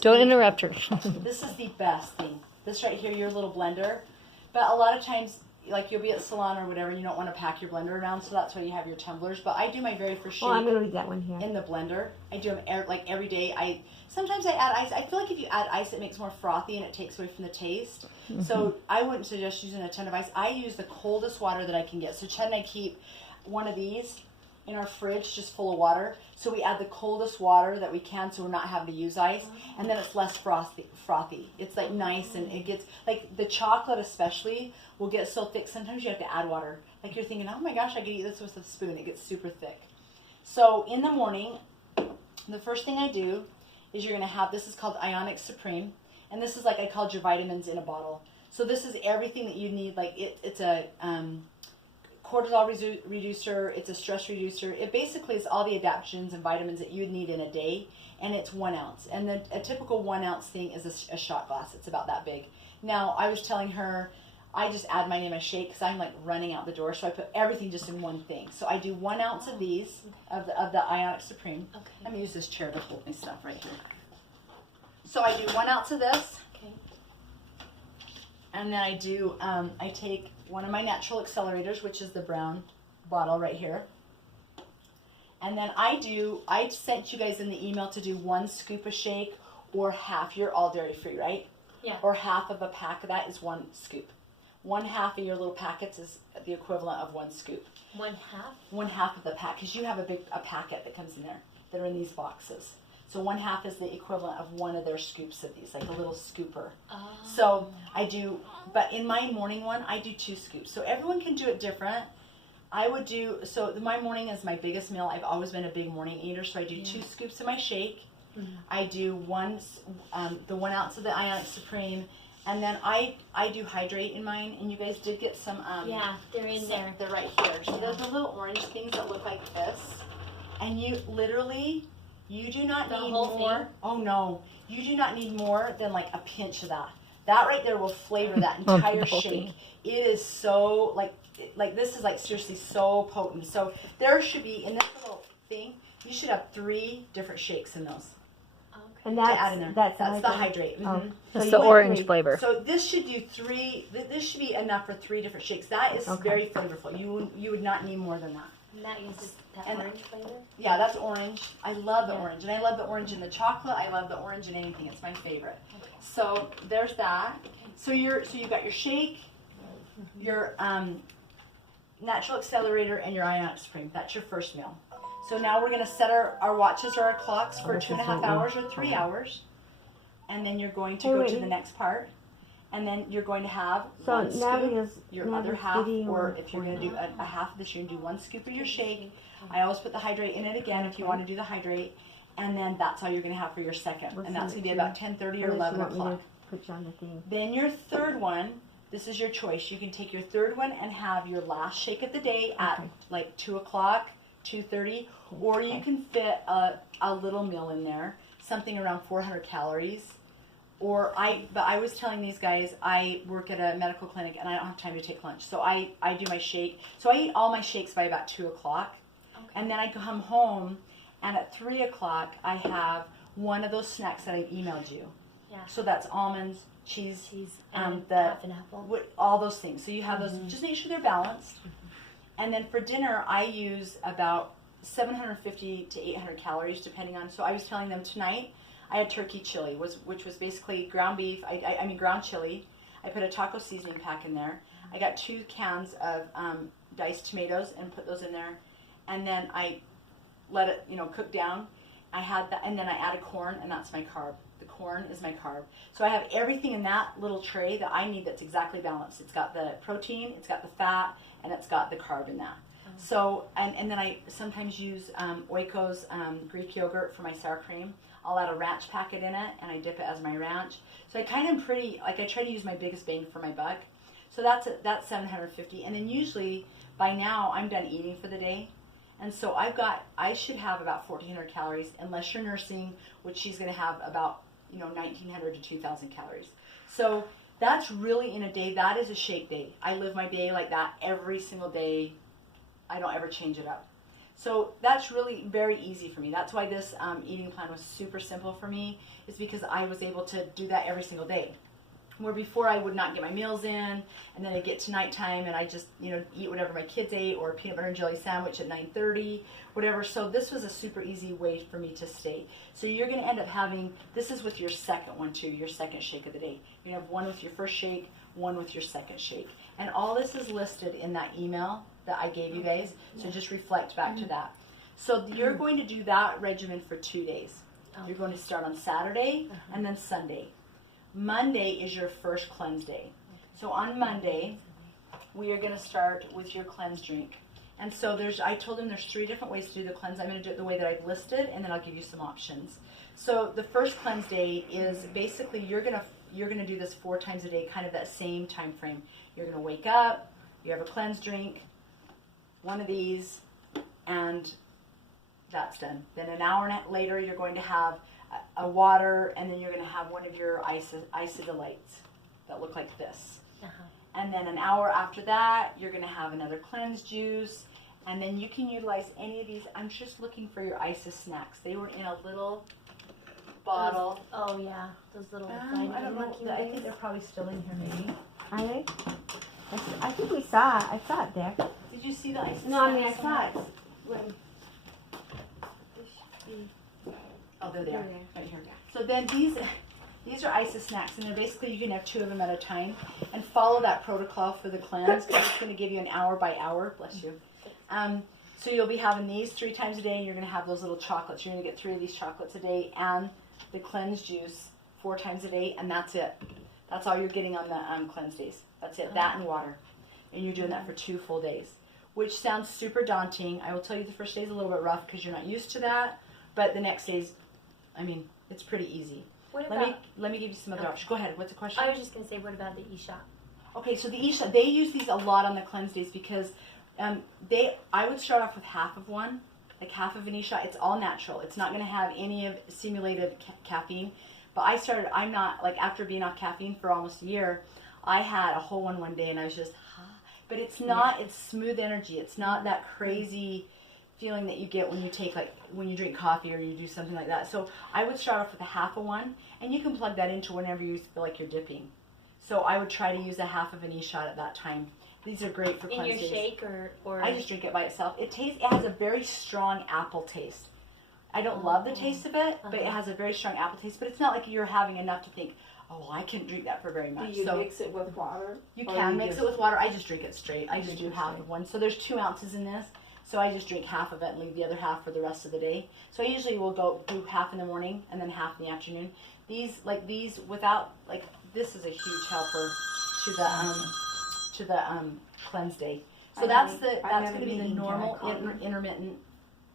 Don't interrupt her. This is the best thing. This right here, your little blender. But a lot of times, like you'll be at the salon or whatever, and you don't want to pack your blender around, so that's why you have your tumblers. But I do my very first shake I'm gonna leave that one here in the blender. I do them like every day. Sometimes I add ice. I feel like if you add ice, it makes more frothy and it takes away from the taste. So I wouldn't suggest using a ton of ice. I use the coldest water that I can get. So Chad and I keep one of these in our fridge just full of water. So we add the coldest water that we can, so we're not having to use ice, and then it's less frothy. It's like nice, and it gets like the chocolate especially will get so thick. Sometimes you have to add water. Like you're thinking, oh my gosh, I could eat this with a spoon. It gets super thick. So in the morning, the first thing I do is you're gonna have, this is called Ionic Supreme, and this is like I called your vitamins in a bottle. So this is everything that you need. Like it's a cortisol reducer, it's a stress reducer. It basically is all the adaptogens and vitamins that you would need in a day, and it's 1 ounce. And a typical 1 ounce thing is a shot glass. It's about that big. Now, I was telling her, I just add mine in my shake because I'm like running out the door, so I put everything just in one thing. So I do 1 ounce of these, of the Ionic Supreme. Okay. Let me use this chair to hold my stuff right here. So I do 1 ounce of this. Okay. And then I do, I take one of my natural accelerators, which is the brown bottle right here. And then I sent you guys in the email to do 1 scoop of shake or half. You're all dairy free, right? Yeah. Or half of a pack of that is 1 scoop. 1/2 of your little packets is the equivalent of 1 scoop. 1/2? 1/2 of the pack, because you have a packet that comes in there that are in these boxes. So 1/2 is the equivalent of 1 of their scoops of these, like a little scooper. Oh. So I do, but in my morning one, I do 2 scoops. So everyone can do it different. I would do, so my morning is my biggest meal. I've always been a big morning eater, so I do 2 scoops of my shake. I do the 1 ounce of the Ionic Supreme, and then I do hydrate in mine, and you guys did get some. Yeah, they're in there. They're right here. So there's the little orange things that look like this, and you literally, you do not need whole more. thing? Oh no, you do not need more than like a pinch of that. That right there will flavor that entire shake. It is so like this is like seriously so potent. So there should be in this little thing, you should have 3 different shakes in those. and To add in there. that's the hydrate. Oh. That's So the you orange went flavor. So this should do 3. This should be enough for 3 different shakes. That is Okay. very flavorful. You would not need more than that. And that uses that And- orange flavor? Yeah, that's orange. I love the Yeah. orange, and I love the orange in the chocolate. I love the orange in anything. It's my favorite. Okay. So there's that. So you got your shake, your natural accelerator, and your Ionic Supreme. That's your first meal. So now we're gonna set our watches or our clocks for this 2.5 is hours or 3 hours, and then you're going to Hey, go to wait. the next part, and then you're going to have So 1 scoop. Natalie's Your other half, getting or on if you're for going to do a half of this, you're going to do 1 scoop of your shake. I always put the hydrate in it again if you want to do the hydrate, and then that's all you're going to have for your second, What's and that's the going to be next about 10:30 or Unless 11 you want me o'clock. to put you on the thing. Then your third one, this is your choice. You can take your third one and have your last shake of the day at Okay. like 2 o'clock, 2:30, or you can fit a little meal in there, something around 400 calories. But I was telling these guys, I work at a medical clinic and I don't have time to take lunch. So I do my shake. So I eat all my shakes by about 2 o'clock. Okay. And then I come home, and at 3 o'clock, I have one of those snacks that I emailed you. Yeah. So that's almonds, cheese, Cheese and the half an apple. all those things. So you have those. Just make sure they're balanced. And then for dinner, I use about 750 to 800 calories, depending on. So I was telling them tonight, I had turkey chili, which was basically ground beef. I mean ground chili. I put a taco seasoning pack in there. I got 2 cans of diced tomatoes and put those in there, and then I let it cook down. I had that, and then I added corn, and that's my carb. The corn is my carb. So I have everything in that little tray that I need that's exactly balanced. It's got the protein, it's got the fat, and it's got the carb in that. So, and then I sometimes use Oiko's Greek yogurt for my sour cream. I'll add a ranch packet in it, and I dip it as my ranch. So I kind of I try to use my biggest bang for my buck. So that's 750. And then usually, by now, I'm done eating for the day. And so I should have about 1,400 calories, unless you're nursing, which she's going to have about 1,900 to 2,000 calories. So that's really in a day. That is a shake day. I live my day like that every single day. I don't ever change it up. So that's really very easy for me. That's why this eating plan was super simple for me, is because I was able to do that every single day. Where before I would not get my meals in, and then I'd get to nighttime and I just, eat whatever my kids ate, or a peanut butter and jelly sandwich at 9:30, whatever. So this was a super easy way for me to stay. So you're going to end up having, this is with your second one too, your second shake of the day. You're going to have one with your first shake, one with your second shake. And all this is listed in that email that I gave you guys. So just reflect back to that. So you're going to do that regimen for 2 days. You're going to start on Saturday and then Sunday. Monday is your first cleanse day. So on Monday, we are going to start with your cleanse drink. And so I told them there's 3 different ways to do the cleanse. I'm going to do it the way that I've listed, and then I'll give you some options. So the first cleanse day is basically you're going to do this 4 times a day, kind of that same time frame. You're going to wake up, you have a cleanse drink, one of these, and that's done. Then an hour later, you're going to have a water, and then you're going to have one of your Isodelites that look like this. And then an hour after that, you're going to have another cleanse juice, and then you can utilize any of these. I'm just looking for your Isis snacks. They were in a little bottle. Oh yeah, those little I don't know. I think they're probably still in here, maybe. Are they? I think we saw it. I saw it there. Did you see the Isis No, I mean, I snacks saw somewhere? it. When, Oh, there they are, There right here. So then these are Isis snacks, and they're basically, you can have 2 of them at a time, and follow that protocol for the cleanse, because it's going to give you an hour by hour. Bless you. So you'll be having these 3 times a day, and you're going to have those little chocolates. You're going to get 3 of these chocolates a day, and the cleanse juice 4 times a day, and that's it. That's all you're getting on the cleanse days. That's it. That and water, and you're doing that for 2 full days, which sounds super daunting. I will tell you the first day is a little bit rough because you're not used to that, but the next days, it's pretty easy. What about? Let me give you some other options. Go ahead. What's the question? I was just gonna say, what about the e-shot? Okay, so the Isha, they use these a lot on the cleanse days because I would start off with half of one, like half of an Isha. It's all natural. It's not going to have any of simulated caffeine. But I'm not, like, after being off caffeine for almost a year, I had a whole one day and I was just, but it's not, it's smooth energy. It's not that crazy feeling that you get when you drink coffee or you do something like that. So I would start off with a half of one, and you can plug that into whenever you feel like you're dipping. So I would try to use a half of an e-shot at that time. These are great for in cleanse your days. shake or I just drink it by itself. It has a very strong apple taste. I don't love the taste of it, but it has a very strong apple taste. But it's not like you're having enough to think, oh, I can drink that for very much. Do you mix it with water? You Or can you mix just- it with water. I just drink it straight. I You just drink do it half straight. of one. So there's 2 ounces in this. So I just drink half of it and leave the other half for the rest of the day. So I usually will do half in the morning and then half in the afternoon. These without, like, this is a huge helper to the cleanse day. So that's going to be the normal intermittent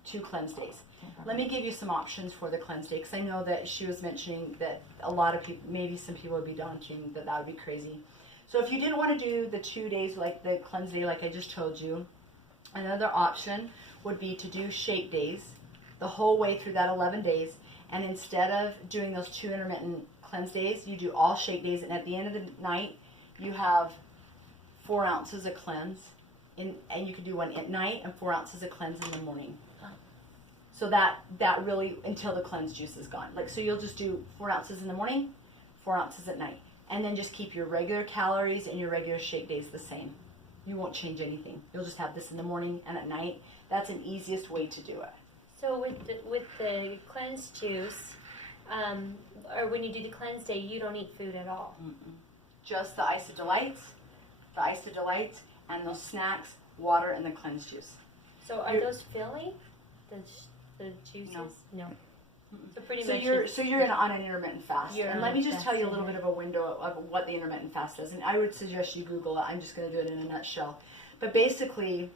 2 cleanse days. Let me give you some options for the cleanse day, because I know that she was mentioning that a lot of people, maybe some people would be daunting, that would be crazy. So if you didn't want to do the 2 days like the cleanse day, like I just told you, another option would be to do shake days the whole way through that 11 days, and instead of doing those 2 intermittent cleanse days, you do all shake days, and at the end of the night, you have 4 ounces of cleanse, and you can do one at night and 4 ounces of cleanse in the morning. So that really, until the cleanse juice is gone. Like, so you'll just do 4 ounces in the morning, 4 ounces at night, and then just keep your regular calories and your regular shake days the same. You won't change anything. You'll just have this in the morning and at night. That's an easiest way to do it. So with the cleanse juice, or when you do the cleanse day, you don't eat food at all. Just the Isodelites, and those snacks, water, and the cleanse juice. So are those filling? The juices? No. So pretty So much. you're on an intermittent fast. You're And on let me a just fast, tell you a little yeah. bit of a window of what the intermittent fast does. And I would suggest you Google it. I'm just going to do it in a nutshell. But basically,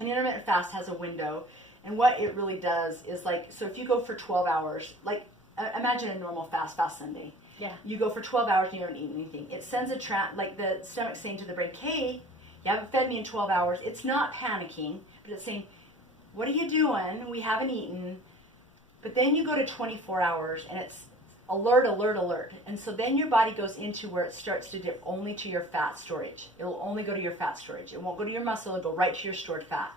an intermittent fast has a window. And what it really does is, like, so if you go for 12 hours, like, imagine a normal fast Sunday. Yeah. You go for 12 hours and you don't eat anything. It sends like the stomach saying to the brain, hey, you haven't fed me in 12 hours. It's not panicking, but it's saying, what are you doing? We haven't eaten. But then you go to 24 hours and it's alert. And so then your body goes into where it starts to dip only to your fat storage. It'll only go to your fat storage. It won't go to your muscle. It'll go right to your stored fat.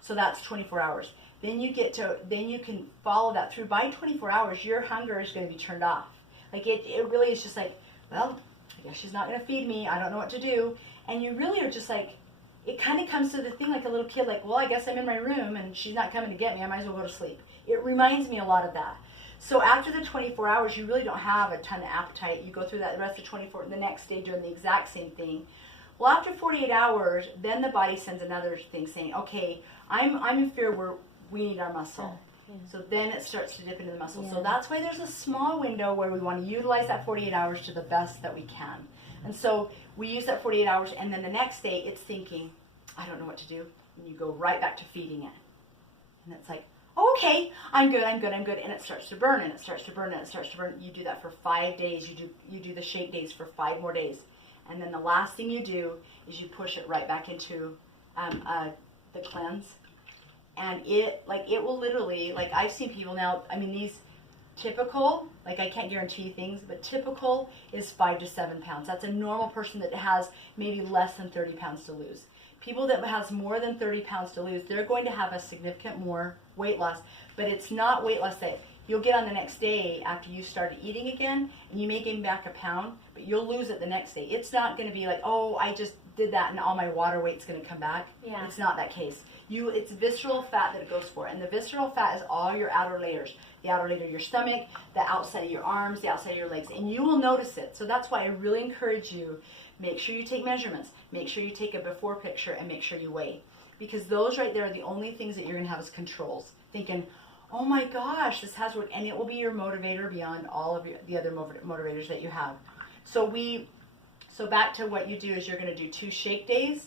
So that's 24 hours. then you can follow that through. By 24 hours, your hunger is going to be turned off. Like it really is just like, well, I guess she's not going to feed me. I don't know what to do. And you really are just like, it kind of comes to the thing like a little kid, like, well, I guess I'm in my room and she's not coming to get me. I might as well go to sleep. It reminds me a lot of that. So after the 24 hours, you really don't have a ton of appetite. You go through that the rest of 24, the next day doing the exact same thing. Well, after 48 hours, then the body sends another thing saying, okay, I'm in fear we need our muscle. So then it starts to dip into the muscle. Yeah. So that's why there's a small window where we want to utilize that 48 hours to the best that we can. And so we use that 48 hours, and then the next day it's thinking, I don't know what to do. And you go right back to feeding it. And it's like, okay, I'm good. And it starts to burn, and it starts to burn, and it starts to burn. You do that for 5 days. You do the shake days for 5 more days. And then the last thing you do is you push it right back into the cleanse. And it will literally, like I've seen people now, I mean, these typical, like I can't guarantee things, but typical is 5 to 7 pounds. That's a normal person that has maybe less than 30 pounds to lose. People that has more than 30 pounds to lose, they're going to have a significant more weight loss, but it's not weight loss that you'll get on the next day after you started eating again, and you may gain back a pound, but you'll lose it the next day. It's not going to be like, oh, I just did that and all my water weight's going to come back. Yeah. It's not that case. It's visceral fat that it goes for, and the visceral fat is all your outer layers. The outer layer of your stomach, the outside of your arms, the outside of your legs, and you will notice it. So that's why I really encourage you, make sure you take measurements, make sure you take a before picture, and make sure you weigh. Because those right there are the only things that you're going to have as controls. Thinking, oh my gosh, this has worked, and it will be your motivator beyond all of the other motivators that you have. So back to what you do is you're going to do 2 shake days,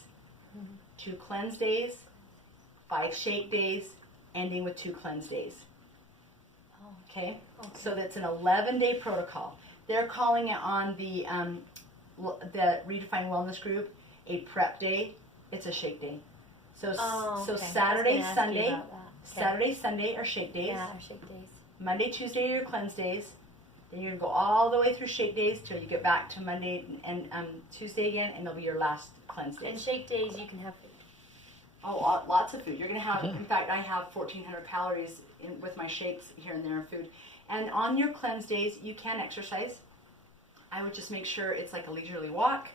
2 cleanse days, 5 shake days, ending with 2 cleanse days. Okay? So that's an 11-day protocol. They're calling it on the Redefined Wellness group a prep day. It's a shake day. So okay. Saturday, I was gonna ask you Sunday, about that. Okay. Saturday, Sunday are shake days. Yeah, our shake days. Monday, Tuesday are your cleanse days. Then you're going to go all the way through shake days till you get back to Monday and Tuesday again, and it'll be your last cleanse days. And shake days, you can have food. Oh, lots of food. You're going to have, in fact, I have 1,400 calories with my shakes here and there of food. And on your cleanse days, you can exercise. I would just make sure it's like a leisurely walk,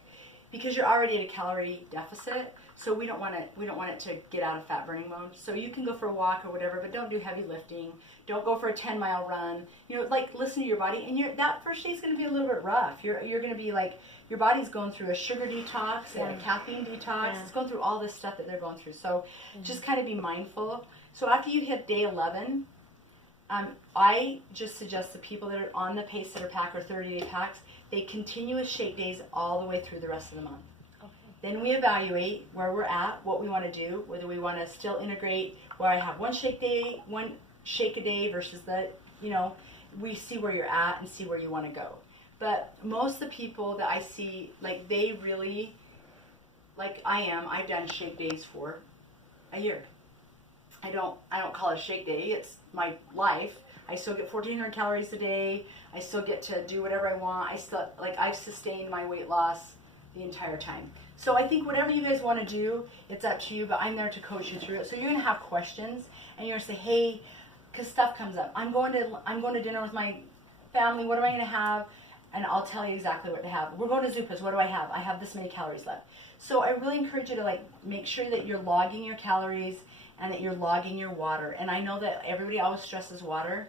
because you're already at a calorie deficit. So we don't want it to get out of fat burning mode. So you can go for a walk or whatever, but don't do heavy lifting. Don't go for a 10-mile run. You know, like listen to your body. And that first day is going to be a little bit rough. You're going to be like, your body's going through a sugar detox and a caffeine detox. It's going through all this stuff that they're going through. So just kind of be mindful. So after you hit day 11, I just suggest the people that are on the Pace Setter pack or 30-day packs, they continue with shake days all the way through the rest of the month. Then we evaluate where we're at, what we want to do, whether we want to still integrate where I have one shake a day versus we see where you're at and see where you want to go. But most of the people that I see, like they really, like I've done shake days for a year. I don't call it a shake day. It's my life. I still get 1,400 calories a day. I still get to do whatever I want. I've sustained my weight loss the entire time. So I think whatever you guys want to do, it's up to you, but I'm there to coach you through it. So you're going to have questions, and you're going to say, hey, because stuff comes up. I'm going to dinner with my family. What am I going to have? And I'll tell you exactly what to have. We're going to Zupa's. What do I have? I have this many calories left. So I really encourage you to make sure that you're logging your calories and that you're logging your water. And I know that everybody always stresses water,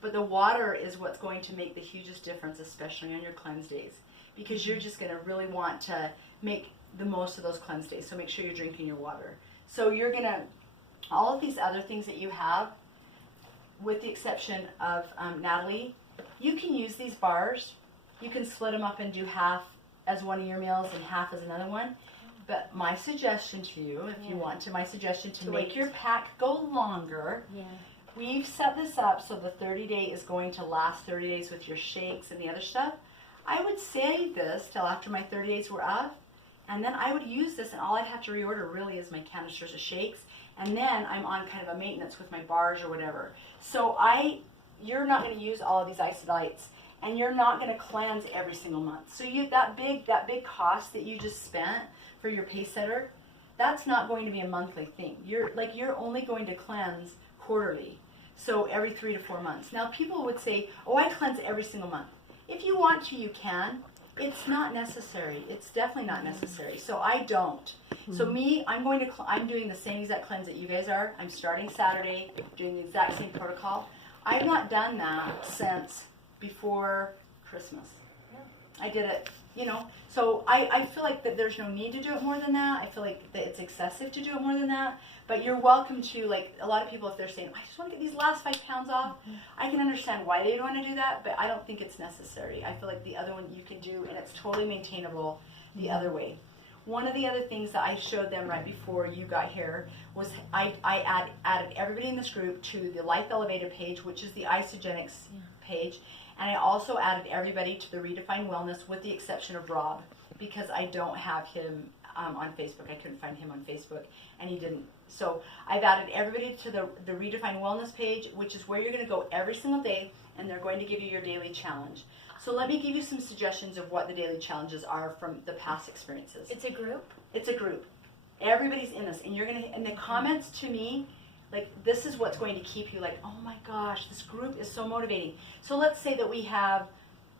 but the water is what's going to make the hugest difference, especially on your cleanse days, because you're just going to really want to make the most of those cleanse days. So make sure you're drinking your water. So you're going to, all of these other things that you have, with the exception of Natalie, you can use these bars. You can split them up and do half as one of your meals and half as another one. But my suggestion to you, if you want to, to make your pack go longer, we've set this up so the 30-day is going to last 30 days with your shakes and the other stuff. I would save this till after my 30 days were up, and then I would use this, and all I'd have to reorder really is my canisters of shakes, and then I'm on kind of a maintenance with my bars or whatever. So you're not going to use all of these isodites, and you're not going to cleanse every single month. So that big cost that you just spent for your Pace Setter, that's not going to be a monthly thing. You're only going to cleanse quarterly. So every 3 to 4 months. Now people would say, oh, I cleanse every single month. If you want to, you can. It's not necessary. It's definitely not necessary. So I don't. So me, I'm doing the same exact cleanse that you guys are. I'm starting Saturday, doing the exact same protocol. I've not done that since before Christmas. I did it, so I feel like that there's no need to do it more than that. I feel like that it's excessive to do it more than that. But you're welcome to, like, a lot of people, if they're saying, I just want to get these last 5 pounds off, I can understand why they want to do that, but I don't think it's necessary. I feel like the other one you can do, and it's totally maintainable the other way. One of the other things that I showed them right before you got here was I added everybody in this group to the Life Elevated page, which is the Isogenics page. And I also added everybody to the Redefined Wellness with the exception of Rob, because I don't have him on Facebook. I couldn't find him on Facebook, and he didn't. So I've added everybody to the Redefined Wellness page, which is where you're going to go every single day, and they're going to give you your daily challenge. So let me give you some suggestions of what the daily challenges are from the past experiences. It's a group? It's a group. Everybody's in this, and you're going to, and the comments to me, like, this is what's going to keep you like, oh my gosh, this group is so motivating. So let's say that we have,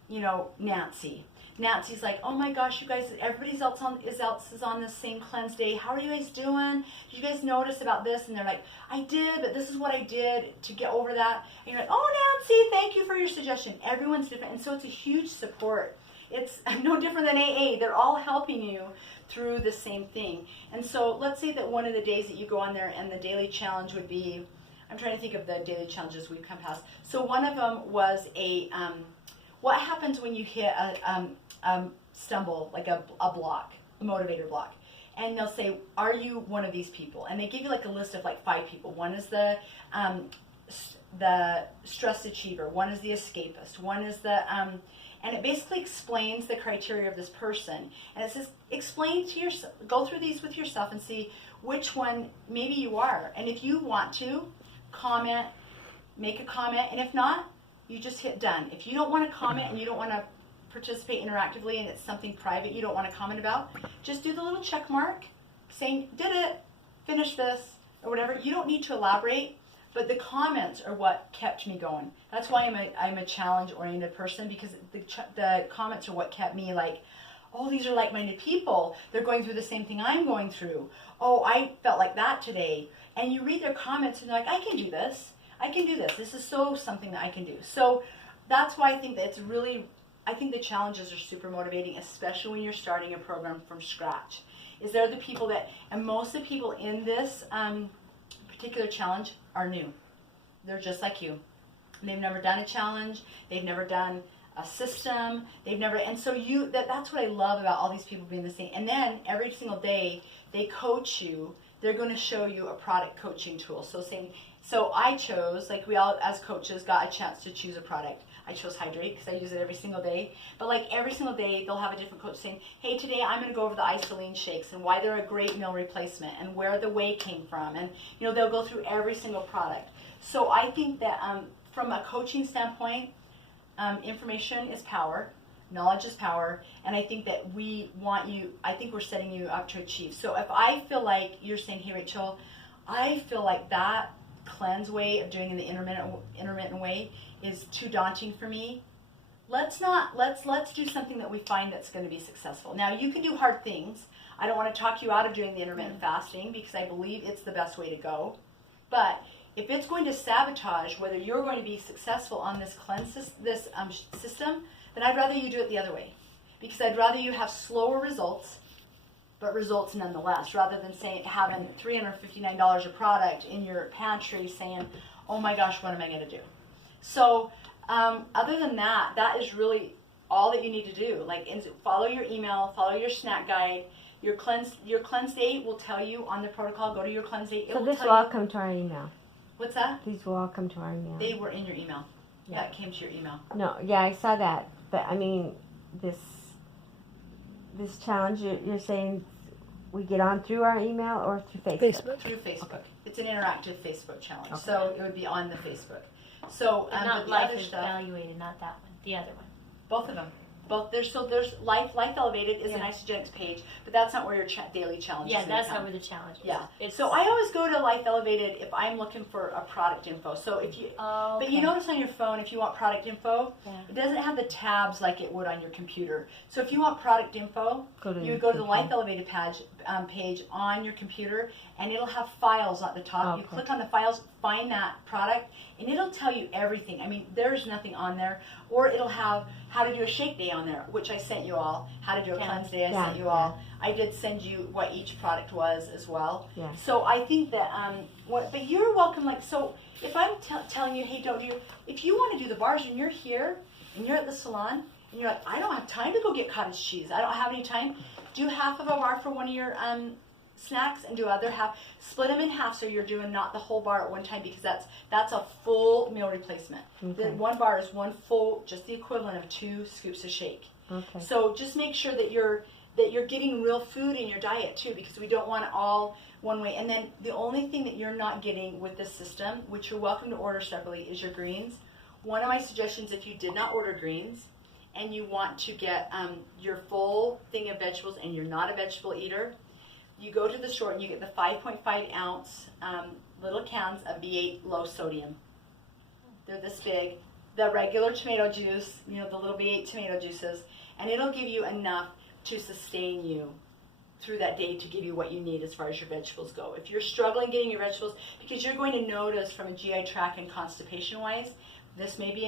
Nancy. Nancy's like, oh my gosh, you guys, everybody else is on this same cleanse day. How are you guys doing? Did you guys notice about this? And they're like, I did, but this is what I did to get over that. And you're like, oh, Nancy, thank you for your suggestion. Everyone's different. And so it's a huge support. It's no different than AA. They're all helping you through the same thing. And so let's say that one of the days that you go on there and the daily challenge would be, I'm trying to think of the daily challenges we've come past. So one of them was what happens when you hit a stumble, like a block, a motivator block. And they'll say, are you one of these people? And they give you like a list of like 5 people. One is the stress achiever. One is the escapist. One is and it basically explains the criteria of this person. And it says, explain to yourself, go through these with yourself and see which one maybe you are. And if you want to, comment, make a comment. And if not, you just hit done. If you don't want to comment and you don't want to participate interactively and it's something private you don't want to comment about, just do the little check mark saying, did it, finish this, or whatever. You don't need to elaborate. But the comments are what kept me going. That's why I'm a challenge-oriented person, because the comments are what kept me like, oh, these are like-minded people. They're going through the same thing I'm going through. Oh, I felt like that today. And you read their comments and they're like, I can do this. I can do this. This is something that I can do. So that's why I think that I think the challenges are super motivating, especially when you're starting a program from scratch. They're the people and most of the people in this particular challenge are new. They're just like you. They've never done a challenge. They've never done a system. And so that's what I love about all these people being the same. And then every single day they coach you. They're going to show you a product coaching tool. So I chose, like we all as coaches got a chance to choose a product. I chose Hydrate because I use it every single day. But like every single day, they'll have a different coach saying, hey, today I'm going to go over the Isoline shakes and why they're a great meal replacement and where the whey came from. And, they'll go through every single product. So I think that from a coaching standpoint, information is power. Knowledge is power. And I think that I think we're setting you up to achieve. So if I feel like you're saying, hey, Rachel, I feel like that cleanse way of doing it in the intermittent way is too daunting for me. Let's do something that we find that's going to be successful. Now you can do hard things. I don't want to talk you out of doing the intermittent fasting because I believe it's the best way to go. But if it's going to sabotage whether you're going to be successful on this system, then I'd rather you do it the other way, because I'd rather you have slower results, but results nonetheless, rather than having $359 a product in your pantry saying, oh my gosh, what am I going to do? So other than that, that is really all that you need to do. Follow your email, follow your snack guide. Your cleanse date will tell you on the protocol. Go to your cleanse date. So this will all come to our email. What's that? These will all come to our email. They were in your email. Yeah, it came to your email. No, yeah, I saw that. But I mean, this challenge, you're saying we get on through our email or through Facebook? Through Facebook. Okay. It's an interactive Facebook challenge. Okay. So it would be on the Facebook. So But not the Life other is stuff, Evaluated, not that one. The other one. both of them. both. There's Life Elevated is an Isogenics page, but that's not where your daily challenge is. Yeah, that's come. not where the challenge is. Yeah. So I always go to Life Elevated if I'm looking for a product info. So if you, but you notice on your phone, if you want product info, it doesn't have the tabs like it would on your computer. So if you want product info, you would go to the Life Elevated page on your computer, and it'll have files at the top. You click on the files, find that product, and it'll tell you everything. I mean, there's nothing on there. Or it'll have how to do a shake day on there, which I sent you all. How to do a cleanse day, I sent you all. I did send you what each product was as well. Yeah. So I think that, but you're welcome, like, so if I'm telling you, hey, don't do, if you want to do the bars and you're here and you're at the salon and you're like, I don't have time to go get cottage cheese. I don't have any time. Do half of a bar for one of your snacks and do other half. Split them in half so you're doing not the whole bar at one time, because that's a full meal replacement. The one bar is one full, just the equivalent of 2 scoops of shake. So just make sure that you're getting real food in your diet too, because we don't want it all one way. And then the only thing that you're not getting with this system, which you're welcome to order separately, is your greens. One of my suggestions, if you did not order greens and you want to get your full thing of vegetables and you're not a vegetable eater, you go to the store and you get the 5.5 ounce little cans of V8 low sodium. They're this big. The regular tomato juice, the little V8 tomato juices, and it'll give you enough to sustain you through that day, to give you what you need as far as your vegetables go. If you're struggling getting your vegetables, because you're going to notice from a GI tract and constipation wise, this may be